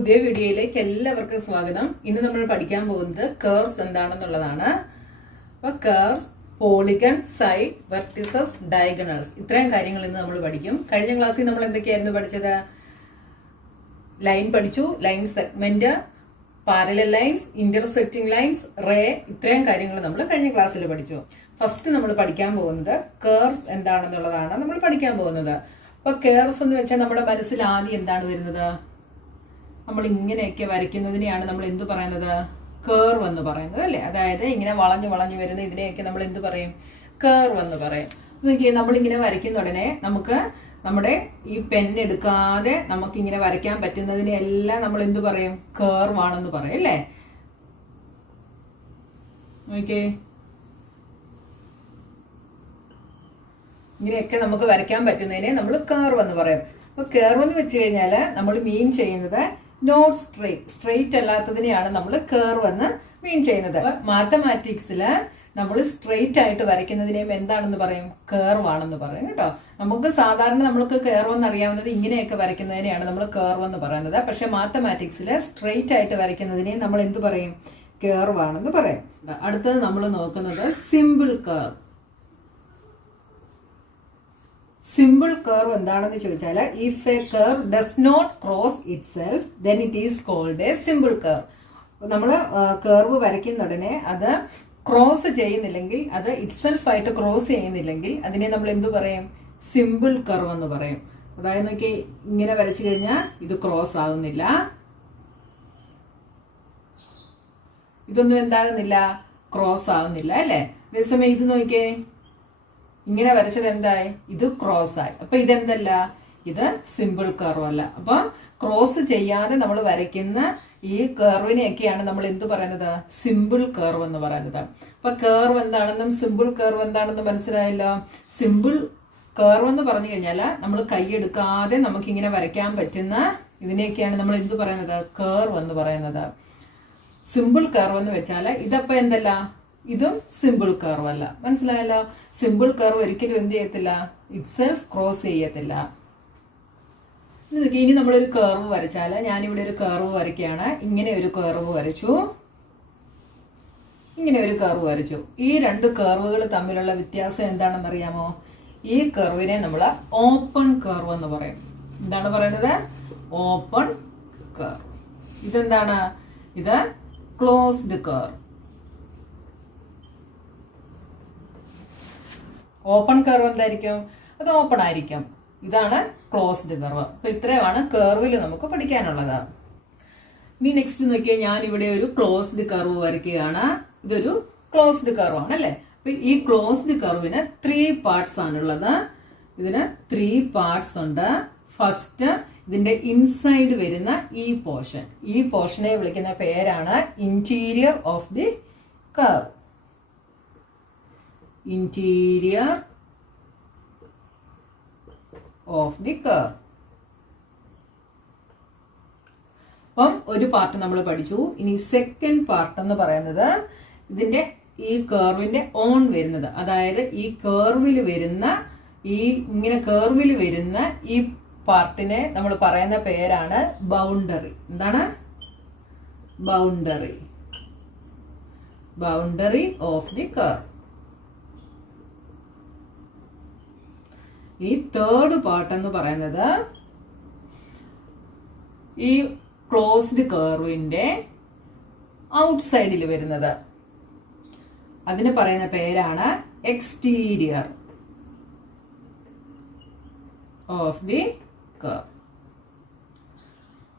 പുതിയ വീഡിയോയിലേക്ക് എല്ലാവർക്കും സ്വാഗതം. ഇന്ന് നമ്മൾ പഠിക്കാൻ പോകുന്നത് കർവ്സ് എന്താണെന്നുള്ളതാണ്. അപ്പോൾ curves, polygon, side, vertices, diagonals, ഇത്രയും കാര്യങ്ങൾ ഇന്ന് നമ്മൾ പഠിക്കും. കഴിഞ്ഞ ക്ലാസ്സിൽ നമ്മൾ എന്തൊക്കെയായിരുന്നു പഠിച്ചത്? ലൈൻ പഠിച്ചു, line segment, parallel lines, intersecting lines, ray, ഇത്രയും കാര്യങ്ങൾ നമ്മൾ കഴിഞ്ഞ ക്ലാസ്സിൽ പഠിച്ചു. ഫസ്റ്റ് നമ്മൾ പഠിക്കാൻ പോകുന്നത് കർവ്സ് എന്താണെന്നുള്ളതാണ് നമ്മൾ പഠിക്കാൻ പോകുന്നത്. അപ്പൊ കർവ്സ് എന്ന് വെച്ചാൽ നമ്മുടെ മനസ്സിൽ ആദ്യം എന്താണ് വരുന്നത്? നമ്മൾ ഇങ്ങനെയൊക്കെ വരയ്ക്കുന്നതിനെയാണ് നമ്മൾ എന്ത് പറയുന്നത്? കർവ് എന്ന് പറയുന്നത്, അല്ലേ? അതായത് ഇങ്ങനെ വളഞ്ഞു വളഞ്ഞു വരുന്ന ഇതിനെയൊക്കെ നമ്മൾ എന്ത് പറയും? കർവ് എന്ന് പറയും. നോക്കിയേ, നമ്മളിങ്ങനെ വരയ്ക്കുന്ന ഉടനെ നമുക്ക് നമ്മുടെ ഈ പെൻ എടുക്കാതെ നമുക്ക് ഇങ്ങനെ വരയ്ക്കാൻ പറ്റുന്നതിനെല്ലാം നമ്മൾ എന്ത് പറയും? കർവ് ആണെന്ന് പറയും, അല്ലേ? നോക്കിയേ, ഇങ്ങനെയൊക്കെ നമുക്ക് വരയ്ക്കാൻ പറ്റുന്നതിനെ നമ്മൾ കർവ് എന്ന് പറയും. അപ്പൊ കർവ് എന്ന് വെച്ച് കഴിഞ്ഞാൽ നമ്മൾ മീൻ ചെയ്യുന്നത് നോട്ട് സ്ട്രെയിറ്റ് അല്ലാത്തതിനെയാണ് നമ്മൾ കർവ് എന്ന് മീൻ ചെയ്യുന്നത്. മാത്തമാറ്റിക്സിൽ നമ്മൾ സ്ട്രെയിറ്റ് ആയിട്ട് വരയ്ക്കുന്നതിനെയും എന്താണെന്ന് പറയും? കർവ് ആണെന്ന് പറയും, കേട്ടോ. നമുക്ക് സാധാരണ നമ്മൾക്ക് കർവ് എന്ന് അറിയാവുന്നത് ഇങ്ങനെയൊക്കെ വരയ്ക്കുന്നതിനെയാണ് നമ്മൾ കർവ് എന്ന് പറയുന്നത്. പക്ഷെ മാത്തമാറ്റിക്സിൽ സ്ട്രെയിറ്റ് ആയിട്ട് വരയ്ക്കുന്നതിനെയും നമ്മൾ എന്ത് പറയും? കർവ് ആണെന്ന് പറയും. അടുത്തത് നമ്മൾ നോക്കുന്നത് സിമ്പിൾ കർവ്. സിമ്പിൾ കർവ് എന്താണെന്ന് ചോദിച്ചാൽ, if a curve does not cross itself then it is called a simple curve. നമ്മൾ കർവ് വരയ്ക്കുന്ന ഉടനെ അത് ക്രോസ് ചെയ്യുന്നില്ലെങ്കിൽ, അത് ഇറ്റ്സെൽഫ് ആയിട്ട് ക്രോസ് ചെയ്യുന്നില്ലെങ്കിൽ അതിനെ നമ്മൾ എന്തു പറയും? സിമ്പിൾ കർവ് എന്ന് പറയും. അതായത് നോക്കി, ഇങ്ങനെ വരച്ചു കഴിഞ്ഞാൽ ഇത് ക്രോസ് ആവുന്നില്ല, ഇതൊന്നും എന്താകുന്നില്ല, ക്രോസ് ആവുന്നില്ല, അല്ലേ? അതേസമയം ഇത് നോക്കിയേ, ഇങ്ങനെ വരച്ചത് എന്തായി? ഇത് ക്രോസ് ആയി. അപ്പൊ ഇതെന്തല്ല, ഇത് സിമ്പിൾ കർവ് അല്ല. അപ്പൊ ക്രോസ് ചെയ്യാതെ നമ്മൾ വരയ്ക്കുന്ന ഈ കർവിനെയൊക്കെയാണ് നമ്മൾ എന്ത് പറയുന്നത്? സിമ്പിൾ കർവ് എന്ന് പറയുന്നത്. അപ്പൊ കർവ് എന്താണെന്നും സിമ്പിൾ കർവ് എന്താണെന്നും മനസ്സിലായല്ലോ. സിമ്പിൾ കർവ് എന്ന് പറഞ്ഞു കഴിഞ്ഞാൽ നമ്മൾ കൈയെടുക്കാതെ നമുക്കിങ്ങനെ വരയ്ക്കാൻ പറ്റുന്ന ഇതിനെയൊക്കെയാണ് നമ്മൾ എന്ത് പറയുന്നത്? കർവ് എന്ന് പറയുന്നത്. സിമ്പിൾ കർവ് എന്ന് വെച്ചാൽ ഇതപ്പോ എന്തല്ല, ഇതും സിമ്പിൾ കർവ് അല്ല. മനസ്സിലായല്ലോ? സിമ്പിൾ കർവ് ഒരിക്കലും എന്ത് ചെയ്യത്തില്ല, ഇറ്റ്സെൽഫ് ക്രോസ് ചെയ്യത്തില്ല. ഇനി നമ്മളൊരു കർവ് വരച്ചാൽ, ഞാനിവിടെ ഒരു കർവ് വരയ്ക്കുകയാണ്. ഇങ്ങനെ ഒരു കർവ് വരച്ചു, ഇങ്ങനെ ഒരു കർവ് വരച്ചു. ഈ രണ്ട് കർവുകൾ തമ്മിലുള്ള വ്യത്യാസം എന്താണെന്ന് അറിയാമോ? ഈ കർവിനെ നമ്മൾ ഓപ്പൺ കർവ് എന്ന് പറയും. എന്താണ് പറയുന്നത്? Open curve. ഇതെന്താണ്? ഇത് ക്ലോസ്ഡ് കർവ്. ഓപ്പൺ കർവ് എന്തായിരിക്കും? അത് ഓപ്പൺ ആയിരിക്കും. ഇതാണ് ക്ലോസ്ഡ് കർവ്. അപ്പൊ ഇത്രയുമാണ് കർവിൽ നമുക്ക് പഠിക്കാനുള്ളത്. ഇനി നെക്സ്റ്റ് നോക്കിയാൽ, ഞാൻ ഇവിടെ ഒരു ക്ലോസ്ഡ് കർവ് വരയ്ക്കുകയാണ്. ഇതൊരു ക്ലോസ്ഡ് കർവ് ആണ്, അല്ലേ? അപ്പൊ ഈ ക്ലോസ്ഡ് കർവിന് 3 പാർട്സ് ആണുള്ളത്. ഇതിന് 3 പാർട്സ് ഉണ്ട്. ഫസ്റ്റ്, ഇതിന്റെ ഇൻസൈഡ് വരുന്ന ഈ പോർഷനെ വിളിക്കുന്ന പേരാണ് interior of the curve. Interior of the curve. അപ്പം ഒരു പാർട്ട് നമ്മൾ പഠിച്ചു. ഇനി സെക്കൻഡ് പാർട്ട് എന്ന് പറയുന്നത് ഇതിന്റെ ഈ കർവിന്റെ ഓൺ വരുന്നത്, അതായത് ഈ കർവിൽ വരുന്ന ഇങ്ങനെ കർവിൽ വരുന്ന ഈ പാർട്ടിനെ നമ്മൾ പറയുന്ന പേരാണ് ബൗണ്ടറി. എന്താണ്? Boundary. Boundary of the curve. ഈ തേർഡ് പാർട്ട് എന്ന് പറയുന്നത് ഈ ക്ലോസ്ഡ് കർവിന്റെ ഔട്ട്സൈഡിൽ വരുന്നത്, അതിന് പറയുന്ന പേരാണ് എക്സ്റ്റീരിയർ ഓഫ് ദി കർവ്.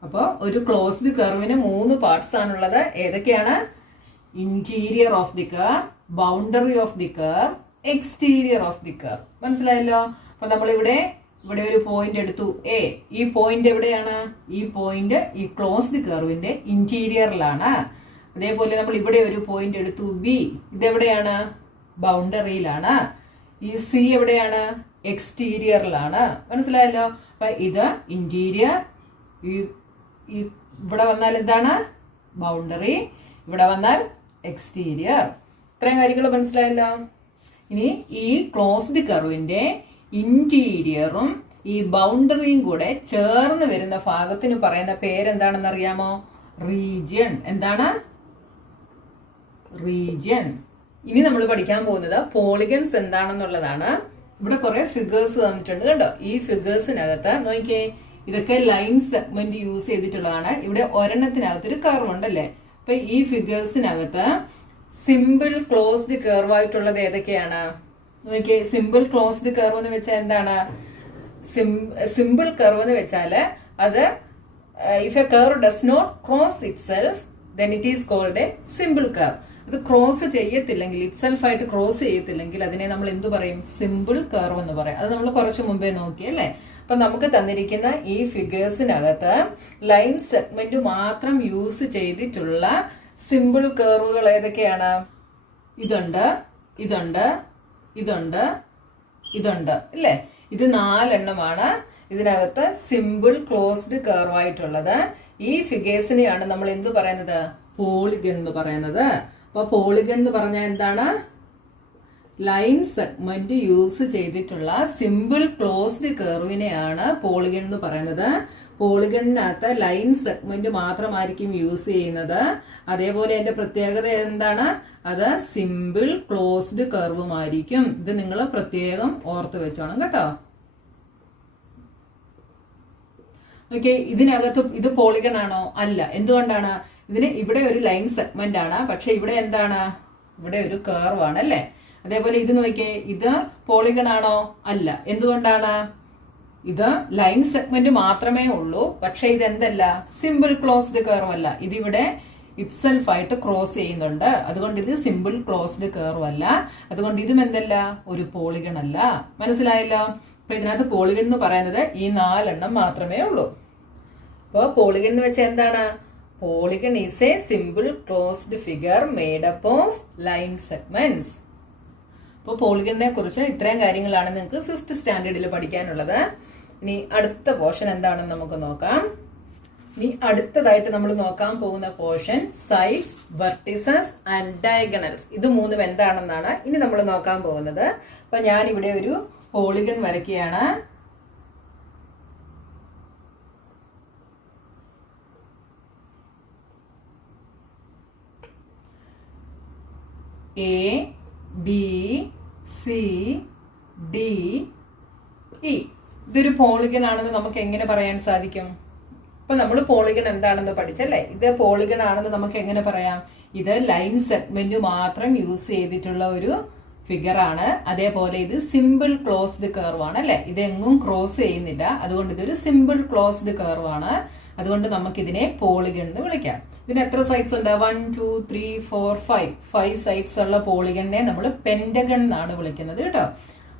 അപ്പോൾ ഒരു ക്ലോസ്ഡ് കർവിന് 3 പാർട്സ് ആണുള്ളത്. ഏതൊക്കെയാണ്? Interior of the curve, boundary of the curve, exterior of the curve. മനസ്സിലായല്ലോ? അപ്പൊ നമ്മളിവിടെ ഒരു പോയിന്റ് എടുത്തു, എ. ഈ പോയിന്റ് എവിടെയാണ്? ഈ പോയിന്റ് ഈ ക്ലോസ്ഡ് കർവിന്റെ ഇന്റീരിയറിലാണ്. അതേപോലെ നമ്മൾ ഇവിടെ ഒരു പോയിന്റ് എടുത്തു, ബി. ഇതെവിടെയാണ്? ബൗണ്ടറിയിലാണ്. ഈ സി എവിടെയാണ്? എക്സ്റ്റീരിയറിലാണ്. മനസ്സിലായല്ലോ? അപ്പൊ ഇത് ഇന്റീരിയർ, ഇവിടെ വന്നാൽ എന്താണ്? ബൗണ്ടറി, ഇവിടെ വന്നാൽ എക്സ്റ്റീരിയർ. ഇത്രയും കാര്യങ്ങൾ മനസ്സിലായല്ലോ. ഇനി ഈ ക്ലോസ്ഡ് കർവിന്റെ ഇന്റീരിയറും ഈ ബൗണ്ടറിയും കൂടെ ചേർന്ന് വരുന്ന ഭാഗത്തിന് പറയുന്ന പേരെന്താണെന്ന് അറിയാമോ? റീജിയൻ. എന്താണ്? റീജിയൻ. ഇനി നമ്മൾ പഠിക്കാൻ പോകുന്നത് പോളിഗൺസ് എന്താണെന്നുള്ളതാണ്. ഇവിടെ കുറെ ഫിഗേഴ്സ് തന്നിട്ടുണ്ട് കേട്ടോ. ഈ ഫിഗേഴ്സിനകത്ത് നോക്കിയേ, ഇതൊക്കെ ലൈൻ സെഗ്മെന്റ് യൂസ് ചെയ്തിട്ടുള്ളതാണ്. ഇവിടെ ഒരെണ്ണത്തിനകത്ത് ഒരു കർവ് ഉണ്ടല്ലേ. അപ്പൊ ഈ ഫിഗേഴ്സിനകത്ത് സിമ്പിൾ ക്ലോസ്ഡ് കർവ് ആയിട്ടുള്ളത് ഏതൊക്കെയാണ്? നോക്കിയേ, സിമ്പിൾ ക്ലോസ്ഡ് കർവ് എന്ന് വെച്ചാൽ എന്താണ്? സിമ്പിൾ കർവ് എന്ന് വെച്ചാല് അത് if a curve does not cross itself then it is called a simple curve. അത് ക്രോസ് ചെയ്യത്തില്ലെങ്കിൽ, ഇറ്റ് സെൽഫ് ആയിട്ട് ക്രോസ് ചെയ്യത്തില്ലെങ്കിൽ അതിനെ നമ്മൾ എന്തു പറയും? സിമ്പിൾ കർവ് എന്ന് പറയും. അത് നമ്മൾ കുറച്ച് മുമ്പേ നോക്കി അല്ലേ. അപ്പൊ നമുക്ക് തന്നിരിക്കുന്ന ഈ ഫിഗേഴ്സിനകത്ത് ലൈൻ സെഗ്മെന്റ് മാത്രം യൂസ് ചെയ്തിട്ടുള്ള സിമ്പിൾ കർവുകൾ ഏതൊക്കെയാണ്? ഇതുണ്ട്, ഇതുണ്ട്, ഇതുണ്ട്, ഇതുണ്ട് അല്ലേ. ഇത് 4 എണ്ണമാണ് ഇതിനകത്ത് സിമ്പിൾ ക്ലോസ്ഡ് കർവ് ആയിട്ടുള്ളത്. ഈ ഫിഗേഴ്സിനെയാണ് നമ്മൾ എന്ത് പറയുന്നത്? പോളിഗൺ എന്ന് പറയുന്നത്. അപ്പൊ പോളിഗൺ എന്ന് പറഞ്ഞാൽ എന്താണ്? ലൈൻ സെഗ്മെന്റ് യൂസ് ചെയ്തിട്ടുള്ള സിമ്പിൾ ക്ലോസ്ഡ് കർവിനെയാണ് പോളിഗൺ എന്ന് പറയുന്നത്. പോളിഗണിനകത്ത് ലൈൻ സെഗ്മെന്റ് മാത്രമായിരിക്കും യൂസ് ചെയ്യുന്നത്. അതേപോലെ അതിന്റെ പ്രത്യേകത എന്താണ്? അത് സിമ്പിൾ ക്ലോസ്ഡ് കർവുമായിരിക്കും. ഇത് നിങ്ങൾ പ്രത്യേകം ഓർത്ത് വെച്ചോണം കേട്ടോ. ഓക്കെ, ഇതിനകത്ത് ഇത് പോളിഗൺ ആണോ? അല്ല. എന്തുകൊണ്ടാണ്? ഇതിന് ഇവിടെ ഒരു ലൈൻ സെഗ്മെന്റ് ആണ്, പക്ഷെ ഇവിടെ എന്താണ്? ഇവിടെ ഒരു കർവ് ആണ് അല്ലേ. അതേപോലെ ഇത് നോക്കിയേ, ഇത് പോളിഗൺ ആണോ? അല്ല. എന്തുകൊണ്ടാണ്? ഇത് ലൈൻ സെഗ്മെന്റ് മാത്രമേ ഉള്ളൂ, പക്ഷെ ഇത് എന്തല്ല? സിമ്പിൾ ക്ലോസ്ഡ് കർവ് അല്ല. ഇതിവിടെ ഇറ്റ്സെൽഫ് ആയിട്ട് ക്രോസ് ചെയ്യുന്നുണ്ട്. അതുകൊണ്ട് ഇത് സിമ്പിൾ ക്ലോസ്ഡ് കർവ് അല്ല. അതുകൊണ്ട് ഇതും എന്തല്ല? ഒരു പോളിഗൺ അല്ല. മനസ്സിലായല്ലോ? അപ്പൊ ഇതിനകത്ത് പോളിഗൺ എന്ന് പറയുന്നത് ഈ 4 എണ്ണം മാത്രമേ ഉള്ളൂ. അപ്പോൾ പോളിഗൺ എന്ന് വെച്ചാൽ എന്താണ്? Polygon is A simple closed figure made up of line segments. അപ്പോൾ പോളിഗണിനെ കുറിച്ച് ഇത്രയും കാര്യങ്ങളാണ് നിങ്ങൾക്ക് 5th സ്റ്റാൻഡേർഡിൽ പഠിക്കാനുള്ളത്. ഇനി അടുത്ത പോർഷൻ എന്താണെന്ന് നമുക്ക് നോക്കാം. ഇനി അടുത്തതായിട്ട് നമ്മൾ നോക്കാൻ പോകുന്ന portion sides, vertices and diagonals. ഇത് മൂന്നും എന്താണെന്നാണ് ഇനി നമ്മൾ നോക്കാൻ പോകുന്നത്. അപ്പൊ ഞാൻ ഇവിടെ ഒരു പോളിഗൺ വരയ്ക്കുകയാണ്. A, B, C, D, E. ഇതൊരു പോളിഗൺ ആണെന്ന് നമുക്ക് എങ്ങനെ പറയാൻ സാധിക്കും? ഇപ്പൊ നമ്മൾ പോളിഗൺ എന്താണെന്ന് പഠിച്ചല്ലേ. ഇത് പോളിഗൺ ആണെന്ന് നമുക്ക് എങ്ങനെ പറയാം? ഇത് ലൈൻ സെഗ്മെന്റ് മാത്രം യൂസ് ചെയ്തിട്ടുള്ള ഒരു ഫിഗർ ആണ്. അതേപോലെ ഇത് സിമ്പിൾ ക്ലോസ്ഡ് കർവ് ആണ് അല്ലെ. ഇതെങ്ങും ക്രോസ് ചെയ്യുന്നില്ല. അതുകൊണ്ട് ഇതൊരു സിമ്പിൾ ക്ലോസ്ഡ് കർവ് ആണ്. അതുകൊണ്ട് നമുക്ക് ഇതിനെ പോളിഗൺ എന്ന് വിളിക്കാം. ഇതിന് എത്ര സൈഡ്സ് ഉണ്ട്? 1, 2, 3, 4, 5 സൈഡ്സ് ഉള്ള പോളിഗണിനെ നമ്മൾ പെന്റഗൺ എന്നാണ് വിളിക്കുന്നത് കേട്ടോ.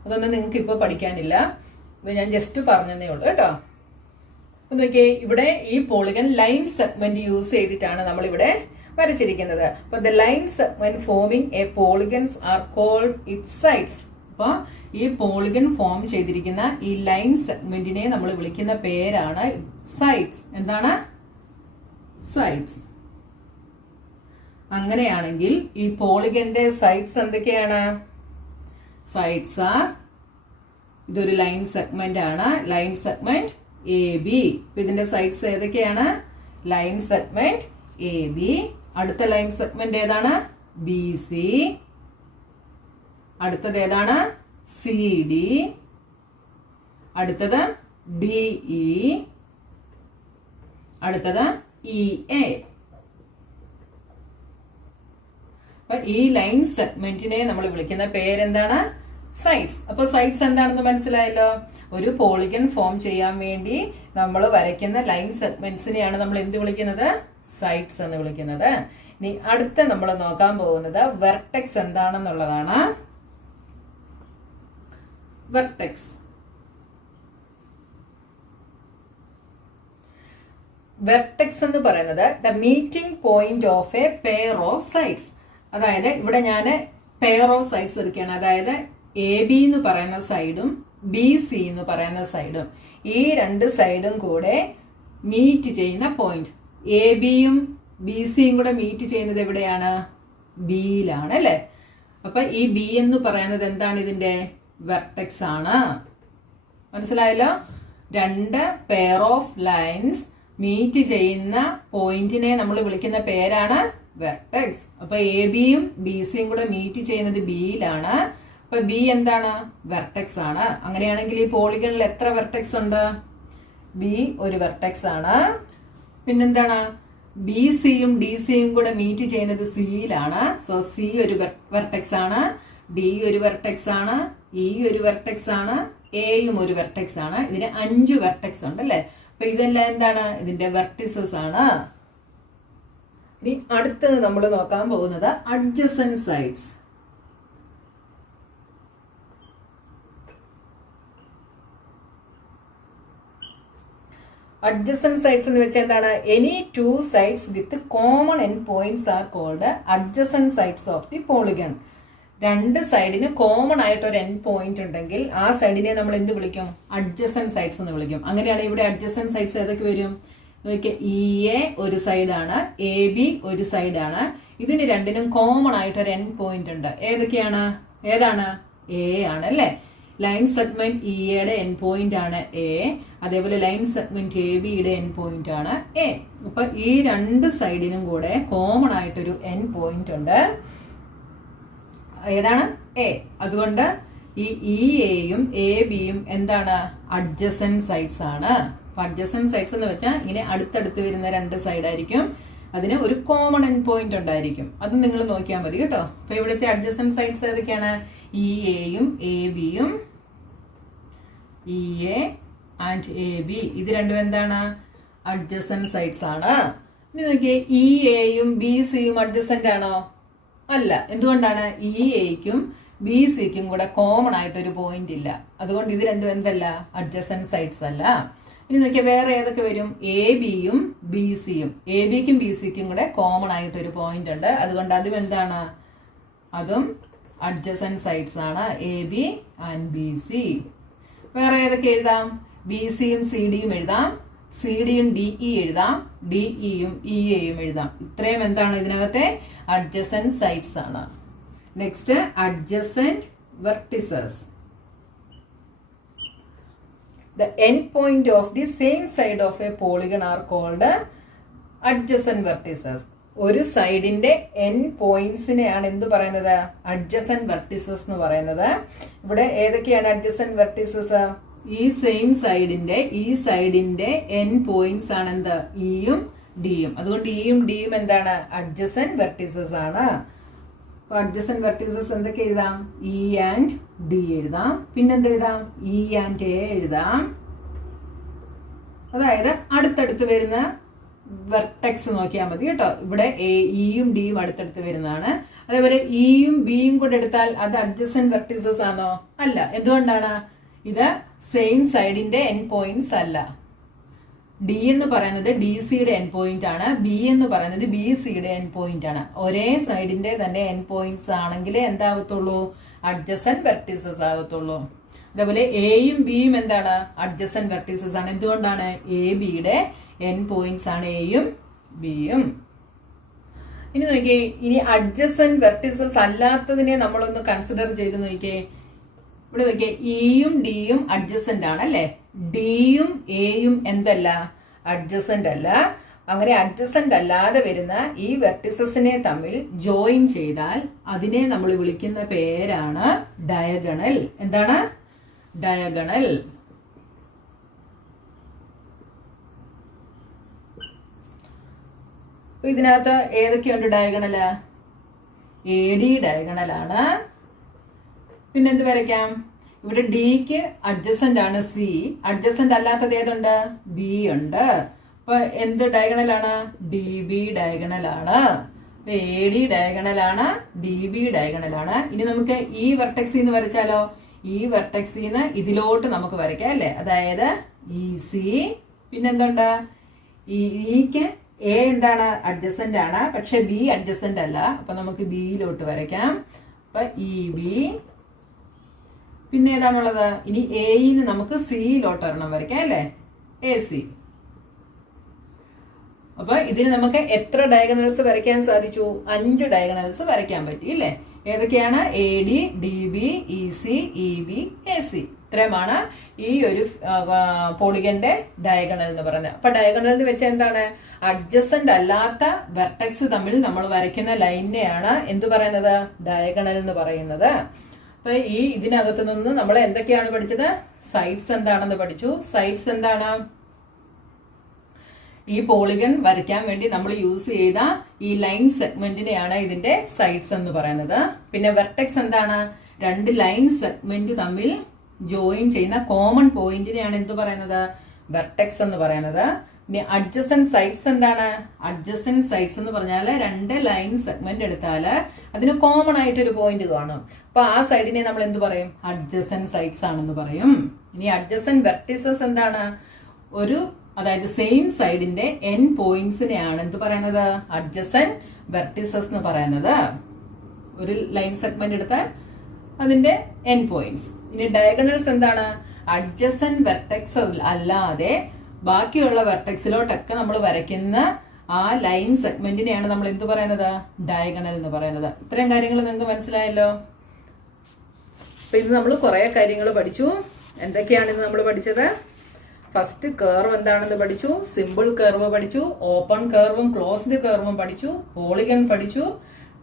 അതൊന്നും നിങ്ങൾക്ക് ഇപ്പൊ പഠിക്കാനില്ല. ഇത് ഞാൻ ജസ്റ്റ് പറഞ്ഞതേ ഉള്ളൂ കേട്ടോ. അപ്പൊ നോക്കിയേ, ഇവിടെ ഈ പോളിഗൺ ലൈൻ സെഗ്മെന്റ് യൂസ് ചെയ്തിട്ടാണ് നമ്മൾ ഇവിടെ വരച്ചിരിക്കുന്നത്. അപ്പൊ the line segment forming a polygons are called its sides. അപ്പൊ ഈ പോളിഗൺ ഫോം ചെയ്തിരിക്കുന്ന ഈ ലൈൻ സെഗ്മെന്റിനെ നമ്മൾ വിളിക്കുന്ന പേരാണ് സൈഡ്സ്. എന്താണ്? സൈഡ്സ്. അങ്ങനെയാണെങ്കിൽ ഈ പോളിഗന്റെ സൈഡ്സ് എന്തൊക്കെയാണ്? സൈഡ്സ് ആർ, ഇതൊരു ലൈൻ സെഗ്മെന്റ് ആണ്, ലൈൻ സെഗ്മെന്റ് AB. ഇതിന്റെ സൈഡ്സ് ഏതൊക്കെയാണ്? Line segment AB. അടുത്ത ലൈൻ സെഗ്മെന്റ് ഏതാണ്? BC. അടുത്തത് ഏതാണ്? CD. അടുത്തത് DE. അടുത്തത് EA. അപ്പൊ ഈ ലൈൻ സെഗ്മെന്റിനെ നമ്മൾ വിളിക്കുന്ന പേരെന്താണ്? സൈഡ്സ്. അപ്പൊ സൈഡ്സ് എന്താണെന്ന് മനസ്സിലായല്ലോ. ഒരു പോളിഗൺ ഫോം ചെയ്യാൻ വേണ്ടി നമ്മൾ വരയ്ക്കുന്ന ലൈൻ സെഗ്മെന്റ്സിനെയാണ് നമ്മൾ എന്ത് വിളിക്കുന്നത്? സൈഡ്സ് എന്ന് വിളിക്കുന്നത്. ഇനി അടുത്ത നമ്മൾ നോക്കാൻ പോകുന്നത് വെർട്ടെക്സ് എന്താണെന്നുള്ളതാണ്. വെർട്ടെക്സ്. വെർട്ടെക്സ് എന്ന് പറയുന്നത് the meeting point of A pair of sides. അതായത് ഇവിടെ ഞാൻ പെയർ ഓഫ് സൈഡ്സ് എടുക്കുകയാണ്. അതായത് AB എന്ന് പറയുന്ന സൈഡും BC എന്ന് പറയുന്ന സൈഡും, ഈ 2 സൈഡും കൂടെ മീറ്റ് ചെയ്യുന്ന പോയിന്റ്. ABയും BCയും കൂടെ മീറ്റ് ചെയ്യുന്നത് എവിടെയാണ്? Bയിലാണ് അല്ലെ. അപ്പൊ ഈ B എന്ന് പറയുന്നത് എന്താണ്? ഇതിന്റെ വെർട്ടെക്സ് ആണ്. മനസ്സിലായല്ലോ? രണ്ട് പെയർ ഓഫ് ലൈൻസ് മീറ്റ് ചെയ്യുന്ന പോയിന്റിനെ നമ്മൾ വിളിക്കുന്ന പേരാണ് വെർട്ടെക്സ്. അപ്പൊ എ ബിയും ബി സിയും കൂടെ മീറ്റ് ചെയ്യുന്നത് ബിയിലാണ്. അപ്പൊ ബി എന്താണ്? വെർട്ടെക്സ് ആണ്. അങ്ങനെയാണെങ്കിൽ ഈ പോളിഗണിൽ എത്ര വെർട്ടെക്സ് ഉണ്ട്? ബി ഒരു വെർട്ടെക്സ് ആണ്. പിന്നെന്താണ്? ബി സിയും ഡി സിയും കൂടെ മീറ്റ് ചെയ്യുന്നത് സിയിലാണ്. സോ സി ഒരു വെർട്ടെക്സ് ആണ്, ഡി ഒരു വെർട്ടെക്സ് ആണ്, ഇ ഒരു വെർട്ടെക്സ് ആണ്, എയും ഒരു വെർട്ടെക്സ് ആണ്. ഇതിന് 5 വെർട്ടെക്സ് ഉണ്ട് അല്ലെ? അപ്പൊ ഇതെല്ലാം എന്താണ്? ഇതിന്റെ വെർട്ടിസസ് ആണ്. ഇനി അടുത്തത് നമ്മൾ നോക്കാൻ പോകുന്നത് അഡ്ജസന്റ് സൈഡ്സ്. അഡ്ജസന്റ് സൈഡ്സ് എന്ന് വെച്ചാൽ എന്താണ്? Any 2 sides with common end points are called adjacent sides of the polygon. 2 സൈഡിന് കോമൺ ആയിട്ട് ഒരു എൻഡ് പോയിന്റ് ഉണ്ടെങ്കിൽ ആ സൈഡിനെ നമ്മൾ എന്ത് വിളിക്കും? അഡ്ജസന്റ് സൈഡ്സ് എന്ന് വിളിക്കും. അങ്ങനെയാണ് ഇവിടെ അഡ്ജസന്റ് സൈഡ്സ് ഏതൊക്കെ വരും? ഇ എ ഒരു സൈഡാണ്, എ ബി ഒരു സൈഡാണ്. ഇതിന് രണ്ടിനും കോമൺ ആയിട്ട് ഒരു എൻഡ് പോയിന്റ് ഉണ്ട്. ഏതൊക്കെയാണ്? ഏതാണ്? എ ആണ് അല്ലെ? ലൈൻ സെഗ്മെന്റ് ഇ എയുടെ എൻഡ് പോയിന്റ് ആണ് എ. അതേപോലെ ലൈൻ സെഗ്മെന്റ് എ ബിയുടെ എൻഡ് പോയിന്റ് ആണ് എ. അപ്പൊ ഈ 2 സൈഡിനും കൂടെ കോമൺ ആയിട്ടൊരു എൻഡ് പോയിന്റ് ഉണ്ട്. ഏതാണ്? എ. അതുകൊണ്ട് ഈ ഇ എയും എ ബിയും എന്താണ്? അഡ്ജസന്റ് സൈഡ്സ് ആണ്. അഡ്ജസന്റ് സൈഡ്സ് എന്ന് വെച്ചാൽ ഇങ്ങനെ അടുത്തടുത്ത് വരുന്ന 2 സൈഡ് ആയിരിക്കും. അതിന് ഒരു കോമൺ എൻഡ് പോയിന്റ് ഉണ്ടായിരിക്കും. അത് നിങ്ങൾ നോക്കിയാൽ മതി കേട്ടോ. അപ്പൊ ഇവിടുത്തെ അഡ്ജസന്റ് സൈഡ്സ് ഏതൊക്കെയാണ്? ഇ എയും എ ബിയും. E A and A B ഇത് രണ്ടും എന്താണ്? അഡ്ജസന്റ് സൈഡ്സ് ആണ്. ഇനി നോക്കിയേ, ഇ എയും ബി സിയും അഡ്ജസന്റ് ആണോ? അല്ല. എന്തുകൊണ്ടാണ്? ഇ എക്കും ബി സിക്കും കൂടെ കോമൺ ആയിട്ട് ഒരു പോയിന്റ് ഇല്ല. അതുകൊണ്ട് ഇത് രണ്ടും എന്തല്ല? അഡ്ജസന്റ് സൈഡ്സ് അല്ല. ഇനി നോക്കിയാൽ വേറെ ഏതൊക്കെ വരും? എ ബിയും ബി സിയും. എ ബിക്കും ബി സിക്കും കൂടെ കോമൺ ആയിട്ട് ഒരു പോയിന്റ് ഉണ്ട്. അതുകൊണ്ട് അതും എന്താണ്? അതും അഡ്ജസന്റ് സൈഡ്സ് ആണ്. A B and B C. വേറെ ഏതൊക്കെ എഴുതാം? ബി സിയും സി ഡിയും എഴുതാം, സി ഡിയും ഡി ഇ എഴുതാം, ഡി ഇയും ഇ എയും എഴുതാം. ഇത്രയും എന്താണ്? ഇതിനകത്തെ അഡ്ജസന്റ് സൈഡ്സ് ആണ്. Next, adjacent vertices. The end point of the same side of a polygon are called adjacent vertices. ഒരു സൈഡിന്റെ എൻഡ് പോയിന്റ്സിനെയാണ് എന്ത് പറയുന്നത്? അഡ്ജസന്റ് വെർട്ടിസസ് എന്ന് പറയുന്നത്. ഇവിടെ ഏതൊക്കെയാണ് അഡ്ജസന്റ് വെർട്ടിസസ്? ഈ സെയിം സൈഡിന്റെ എൻഡ് പോയിന്റ്സ് ആണ് എന്ത്? ഇയും ഡിയും. അതുകൊണ്ട് ഇയും ഡിയും എന്താണ്? അഡ്ജസന്റ് വെർട്ടിസസ് ആണ്. അഡ്ജസന്റ് വെർട്ടിസസ് എന്തൊക്കെ എഴുതാം? ഇ ആൻഡ് ഡി എഴുതാം. പിന്നെന്ത് എഴുതാം? ഇ ആൻഡ് എ എഴുതാം. അതായത് അടുത്തടുത്ത് വരുന്ന വെർട്ടെക്സ് നോക്കിയാൽ മതി കേട്ടോ. ഇവിടെ ഇയും ഡിയും അടുത്തടുത്ത് വരുന്നതാണ്. അതേപോലെ ഇയും ബിയും കൂടെ എടുത്താൽ അത് അഡ്ജസന്റ് വെർട്ടിസസ് ആണോ? അല്ല. എന്തുകൊണ്ടാണ്? ഇത് സെയിം സൈഡിന്റെ എൻഡ് പോയിന്റ്സ് അല്ല. ഡി എന്ന് പറയുന്നത് ഡി സിയുടെ എൻഡ് പോയിന്റ് ആണ്, ബി എന്ന് പറയുന്നത് ബി സിയുടെ എൻഡ് പോയിന്റ് ആണ്. ഒരേ സൈഡിന്റെ തന്നെ എൻഡ് പോയിന്റ്സ് ആണെങ്കിൽ എന്താകത്തുള്ളൂ? Adjacent vertices ആകത്തുള്ളൂ. അതേപോലെ എയും ബിയും എന്താണ്? അഡ്ജസന്റ് വെർട്ടിസസ് ആണ്. എന്തുകൊണ്ടാണ്? എ ബിയുടെ എൻഡ് പോയിന്റ്സ് ആണ് എയും ബിയും. ഇനി നോക്കിയേ, ഇനി അഡ്ജസന്റ് വെർട്ടിസസ് അല്ലാത്തതിനെ നമ്മളൊന്ന് കൺസിഡർ ചെയ്ത് നോക്കിയേ. ഇവിടെ നോക്കിയേ, ഇയും ഡിയും അഡ്ജസന്റ് ആണ് അല്ലെ? ഡിയും എയും എന്തല്ല? അഡ്ജസന്റ് അല്ല. അങ്ങനെ അഡ്ജസന്റ് അല്ലാതെ വരുന്ന ഈ വെർട്ടിസസിനെ തമ്മിൽ ജോയിൻ ചെയ്താൽ അതിനെ നമ്മൾ വിളിക്കുന്ന പേരാണ് ഡയഗണൽ. എന്താണ്? ഡയഗണൽ. ഇതിനകത്ത് ഏതൊക്കെയുണ്ട് ഡയഗണല്? എ ഡി ഡയഗണലാണ്. പിന്നെന്ത് വരയ്ക്കാം? ഇവിടെ ഡിക്ക് അഡ്ജസന്റ് ആണ് സി. അഡ്ജസന്റ് അല്ലാത്തത് ഏതുണ്ട്? ബി ഉണ്ട്. അപ്പൊ എന്ത് ഡയഗണലാണ്? ഡി ബി ഡയഗണലാണ്. എ ഡി ഡയഗണലാണ്, ഡി ബി ഡയഗണലാണ്. ഇനി നമുക്ക് ഈ വെർട്ടെക്സിന്ന് വരച്ചാലോ? ഈ വെർട്ടെക്സിന്ന് ഇതിലോട്ട് നമുക്ക് വരയ്ക്കാം അല്ലെ? അതായത് ഇ സി. പിന്നെന്തുണ്ട്? ഇക്ക് എ എന്താണ്? അഡ്ജസന്റ് ആണ്. പക്ഷെ ബി അഡ്ജസന്റ് അല്ല. അപ്പൊ നമുക്ക് ബിയിലോട്ട് വരയ്ക്കാം. അപ്പൊ ഇ ബി. പിന്നെ ഏതാണുള്ളത്? ഇനി എയിന്ന് നമുക്ക് സിയിലോട്ട് ഒരെണ്ണം വരയ്ക്കാം അല്ലെ? A C. അപ്പൊ ഇതിന് നമുക്ക് എത്ര ഡയഗണൽസ് വരയ്ക്കാൻ സാധിച്ചു? 5 ഡയഗണൽസ് വരയ്ക്കാൻ പറ്റി അല്ലേ? ഏതൊക്കെയാണ്? AD, DB, EC, EB, AC. ഇത്രയുമാണ് ഈ ഒരു പോളിഗന്റെ ഡയഗണൽ എന്ന് പറയുന്നത്. അപ്പൊ ഡയഗണൽ എന്ന് വെച്ചാൽ എന്താണ്? അഡ്ജസന്റ് അല്ലാത്ത വെർട്ടെക്സ് തമ്മിൽ നമ്മൾ വരയ്ക്കുന്ന ലൈനിനെയാണ് എന്ത് പറയുന്നത്? ഡയഗണൽ എന്ന് പറയുന്നത്. അപ്പൊ ഈ ഇതിനകത്തു നിന്ന് നമ്മൾ എന്തൊക്കെയാണ് പഠിച്ചത്? സൈഡ്സ് എന്താണെന്ന് പഠിച്ചു. സൈഡ്സ് എന്താണ്? ഈ പോളിഗൺ വരയ്ക്കാൻ വേണ്ടി നമ്മൾ യൂസ് ചെയ്ത ഈ ലൈൻ സെഗ്മെന്റിനെയാണ് ഇതിന്റെ സൈഡ്സ് എന്ന് പറയുന്നത്. പിന്നെ വെർട്ടെക്സ് എന്താണ്? രണ്ട് ലൈൻ സെഗ്മെന്റ് തമ്മിൽ ജോയിൻ ചെയ്യുന്ന കോമൺ പോയിന്റിനെയാണ് എന്ത് പറയുന്നത്? വെർട്ടെക്സ് എന്ന് പറയുന്നത്. ഇനി അഡ്ജസന്റ് സൈഡ്സ് എന്താണ്? അഡ്ജസന്റ് സൈഡ്സ് എന്ന് പറഞ്ഞാൽ രണ്ട് ലൈൻ സെഗ്മെന്റ് എടുത്താൽ അതിന് കോമൺ ആയിട്ട് ഒരു പോയിന്റ് കാണും. അപ്പൊ ആ സൈഡിനെ നമ്മൾ എന്ത് പറയും? അഡ്ജസന്റ് സൈഡ്സ് ആണെന്ന് പറയും. ഇനി അഡ്ജസന്റ് വെർട്ടിസസ് എന്താണ്? അതായത് സെയിം സൈഡിന്റെ n പോയിന്റ്സിനെയാണ് എന്ത് പറയുന്നത്? അഡ്ജസന്റ് വെർട്ടിസസ് എന്ന് പറയുന്നത്. ഒരു ലൈൻ സെഗ്മെന്റ് എടുത്താൽ അതിന്റെ n പോയിന്റ്സ്. ഇനി ഡയഗണൽസ് എന്താണ്? അഡ്ജസന്റ് വെർട്ടെക്സ് അല്ലാതെ ബാക്കിയുള്ള വെർട്ടെക്സിലോട്ടൊക്കെ നമ്മൾ വരയ്ക്കുന്ന ആ ലൈൻ സെഗ്മെന്റിനെയാണ് നമ്മൾ എന്ത് പറയുന്നത്? ഡയഗണൽ എന്ന് പറയുന്നത്. ഇത്രയും കാര്യങ്ങൾ നിങ്ങൾക്ക് മനസ്സിലായല്ലോ. അപ്പൊ ഇത് നമ്മൾ കുറെ കാര്യങ്ങൾ പഠിച്ചു. എന്തൊക്കെയാണ് ഇന്ന് നമ്മൾ പഠിച്ചത്? ഫസ്റ്റ് കർവ് എന്താണെന്ന് പഠിച്ചു, സിമ്പിൾ കർവ് പഠിച്ചു, ഓപ്പൺ കർവും ക്ലോസ്ഡ് കർവും പഠിച്ചു, പോളിഗൺ പഠിച്ചു,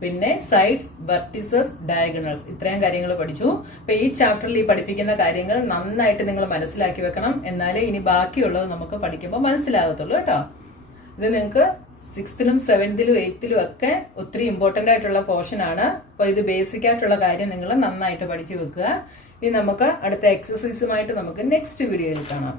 പിന്നെ സൈഡ്സ്, വെർട്ടിസസ്, ഡയഗണൽസ്, ഇത്രയും കാര്യങ്ങൾ പഠിച്ചു. അപ്പൊ ഈ ചാപ്റ്ററിൽ ഈ പഠിപ്പിക്കുന്ന കാര്യങ്ങൾ നന്നായിട്ട് നിങ്ങൾ മനസ്സിലാക്കി വെക്കണം. എന്നാലേ ഇനി ബാക്കിയുള്ളത് നമുക്ക് പഠിക്കുമ്പോൾ മനസ്സിലാകത്തുള്ളൂ കേട്ടോ. ഇത് നിങ്ങൾക്ക് 6th-ലും 7th-ലും 8th-ലും ഒക്കെ ഒത്തിരി ഇമ്പോർട്ടന്റ് ആയിട്ടുള്ള പോർഷൻ ആണ്. അപ്പൊ ഇത് ബേസിക് ആയിട്ടുള്ള കാര്യം നിങ്ങൾ നന്നായിട്ട് പഠിച്ചു വെക്കുക. ഇനി നമുക്ക് അടുത്ത എക്സസൈസുമായിട്ട് നമുക്ക് നെക്സ്റ്റ് വീഡിയോയിൽ കാണാം.